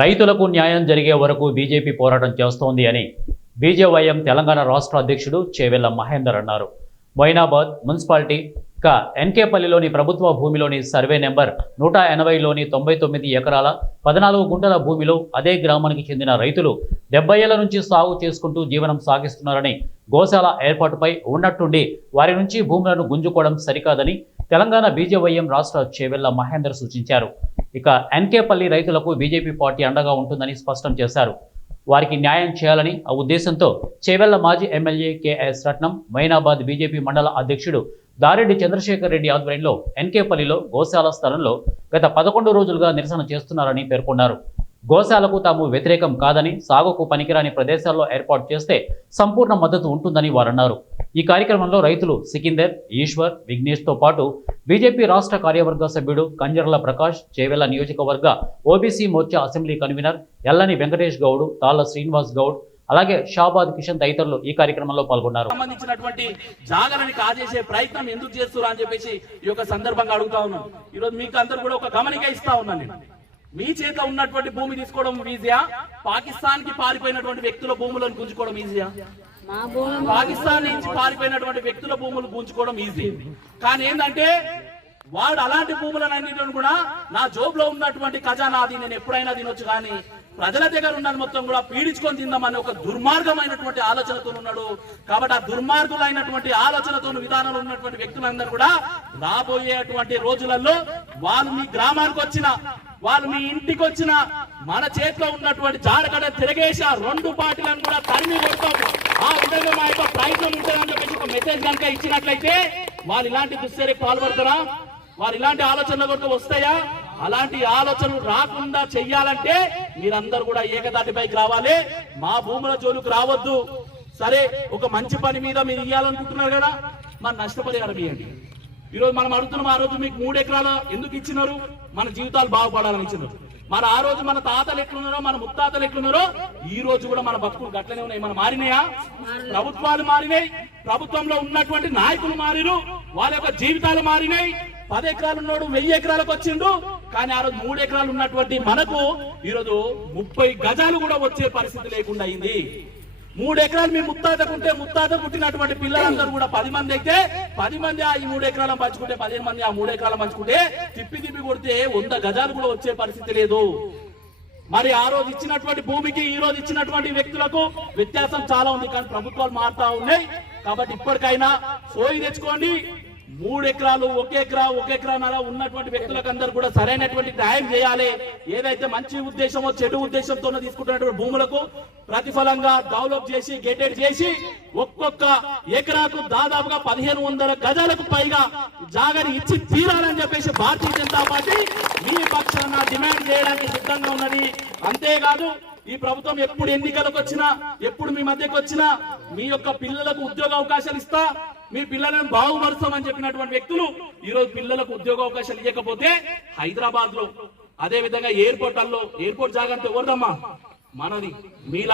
రైతులకు న్యాయం జరిగే వరకు బీజేపీ పోరాటం చేస్తోంది అని బీజేవైఎం తెలంగాణ రాష్ట్ర అధ్యక్షుడు చేవెళ్ల మహేందర్ అన్నారు. మొయినాబాద్ మున్సిపాలిటీ ఎన్కేపల్లిలోని ప్రభుత్వ భూమిలోని సర్వే నెంబర్ 180లోని 99 ఎకరాల 14 గుంటల భూమిలో అదే గ్రామానికి చెందిన రైతులు 70 ఏళ్ల నుంచి సాగు చేసుకుంటూ జీవనం సాగిస్తున్నారని, గోశాల ఏర్పాటుపై ఉన్నట్టుండి వారి నుంచి భూములను గుంజుకోవడం సరికాదని తెలంగాణ బీజేవైఎం రాష్ట్ర చేవెళ్ల మహేందర్ సూచించారు. ఇక ఎన్కేపల్లి రైతులకు బీజేపీ పార్టీ అండగా ఉంటుందని స్పష్టం చేశారు. వారికి న్యాయం చేయాలని ఆ ఉద్దేశంతో చేవెళ్ల మాజీ ఎమ్మెల్యే కేఎస్ రత్నం, మొయినాబాద్ బీజేపీ మండల అధ్యక్షుడు దారెడ్డి చంద్రశేఖర్ రెడ్డి ఆధ్వర్యంలో ఎన్కేపల్లిలో గోశాల స్థలంలో గత 11 రోజులుగా నిరసన చేస్తున్నారని పేర్కొన్నారు. గోశాలకు తాము వ్యతిరేకం కాదని, సాగుకు పనికిరాని ప్రదేశాల్లో ఏర్పాటు చేస్తే సంపూర్ణ మద్దతు ఉంటుందని వారన్నారు. ఈ కార్యక్రమంలో రైతులు సికిందర్, ఈశ్వర్, విఘ్నేష్తో పాటు బీజేపీ రాష్ట్ర కార్యవర్గ సభ్యుడు కంజర్ల ప్రకాష్, చేవెళ్ల నియోజకవర్గ OBC Morcha assembly convener Yellani Venkatesh Goud, Talla Srinivas Goud, అలాగే షాబాద్ కిషన్ తదితరులు ఈ కార్యక్రమంలో పాల్గొన్నారు. సంబంధించినటువంటి జాగరణని కాజేసే ప్రయత్నం ఎందుకు చేస్తున్నారు అని చెప్పేసి ఈ యొక్క సందర్భంగా అడుగుతా ఉన్నాను. ఈరోజు మీకు అందరూ కూడా ఒక గమనిక ఇస్తా ఉన్నాను. నేను మీ చేతిలో ఉన్నటువంటి భూమి తీసుకోవడం ఈజీయా, పాకిస్తాన్ కి పారిపోయినటువంటి వ్యక్తుల భూములను గుంజుకోవడం ఈజీయా? పాకిస్తాన్ నుంచి పారిపోయినటువంటి వ్యక్తుల భూములు గుంజుకోవడం ఈజీ. కానీ ఏంటంటే వాడు అలాంటి భూములన్నింటిని కూడా నా జోబులో ఉన్నటువంటి ఖజానాది, నేను ఎప్పుడైనా తినొచ్చు, కానీ ప్రజల దగ్గర ఉన్నది మొత్తం కూడా పీడించుకొని తిందామని ఒక దుర్మార్గమైనటువంటి ఆలోచనతో ఉన్నాడు. కాబట్టి ఆ దుర్మార్గులైనటువంటి ఆలోచనతో విధానంలో ఉన్నటువంటి వ్యక్తులందరూ కూడా రాబోయేటువంటి రోజులలో వాళ్ళు మీ గ్రామానికి వచ్చిన, వాళ్ళు మీ ఇంటికి వచ్చిన, మన చేతిలో ఉన్నటువంటి జాడకడ తిరగేసి ఆ 2 పార్టీలను కూడా తరిమి కొడతాం. ఆ విధంగా మా యొక్క ప్రయత్నం ఉంటుందని చెప్పేసి ఒక మెసేజ్ కనుక ఇచ్చినట్లయితే వాళ్ళు ఇలాంటి దుశ్చర్యకు పాల్పడతారా? వారు ఇలాంటి ఆలోచనలు కొరకు వస్తాయా? అలాంటి ఆలోచనలు రాకుండా చెయ్యాలంటే మీరందరూ కూడా ఏకదాటిపైకి రావాలి. మా భూముల జోలికి రావద్దు. సరే, ఒక మంచి పని మీద మీరు ఇవ్వాలనుకుంటున్నారు కదా, మన నష్టపరిహారం ఇవ్వండి. ఈరోజు మనం అడుగుతున్నాం, ఆ రోజు మీకు 3 ఎకరాలు ఎందుకు ఇచ్చినారు? మన జీవితాలు బాగుపడాలని ఇచ్చినారు. మన ఆ రోజు మన తాతలు ఎట్లున్నారో, మన ముత్తాతలు ఎట్లున్నారో ఈ రోజు కూడా మన బతుకులు గట్లనే ఉన్నాయి. మన మారినాయా? ప్రభుత్వాలు మారినాయి, ప్రభుత్వంలో ఉన్నటువంటి నాయకులు మారిరు, వాళ్ళ యొక్క జీవితాలు మారినాయి. 10 ఎకరాలు ఉన్నాడు 1000 ఎకరాలకు వచ్చిండు, కానీ ఆ రోజు 3 ఎకరాలు ఉన్నటువంటి మనకు ఈరోజు 30 గజాలు కూడా వచ్చే పరిస్థితి లేకుండా అయింది. 3 ఎకరాలు మీ ముత్తాతకుంటే, ముత్తాత పుట్టినటువంటి పిల్లలందరూ కూడా 10 మంది అయితే 10 మంది ఆ 3 ఎకరాలను పంచుకుంటే, 15 మంది ఆ 3 ఎకరాలను పంచుకుంటే తిప్పి కొడితే 100 గజాలు కూడా వచ్చే పరిస్థితి లేదు. మరి ఆ రోజు ఇచ్చినటువంటి భూమికి ఈ రోజు ఇచ్చినటువంటి వ్యక్తులకు వ్యత్యాసం చాలా ఉంది. కానీ ప్రభుత్వాలు మారుతా ఉన్నాయి. కాబట్టి ఇప్పటికైనా సోయి తెచ్చుకోండి. 3 ఎకరాలు, 1 ఎకరాన్నర ఉన్నటువంటి వ్యక్తులకు అందరూ కూడా సరైనటువంటి న్యాయం చేయాలి. ఏదైతే మంచి ఉద్దేశమో చెడు ఉద్దేశంతో తీసుకుంటున్నటువంటి భూములకు ప్రతిఫలంగా డెవలప్ చేసి, గేటెడ్ చేసి, ఒక్కొక్క ఎకరాకు దాదాపుగా 1500 గజాలకు పైగా జాగాని ఇచ్చి తీరాలని చెప్పేసి భారతీయ జనతా పార్టీ మీ పక్షాన డిమాండ్ చేయడానికి సిద్ధంగా ఉన్నది. అంతేకాదు, ఈ ప్రభుత్వం ఎప్పుడు ఎన్నికలకు వచ్చినా, ఎప్పుడు మీ మధ్యకు వచ్చినా మీ యొక్క పిల్లలకు ఉద్యోగ అవకాశాలు ఇస్తా, మీ పిల్లలను బాగుపరుస్తామని చెప్పినటువంటి వ్యక్తులు ఈ రోజు పిల్లలకు ఉద్యోగ అవకాశాలు ఇవ్వకపోతే హైదరాబాద్ లో, అదే విధంగా ఎయిర్పోర్ట్ జాగా అంతా ఎవరిదమ్మా? మనది. మీలా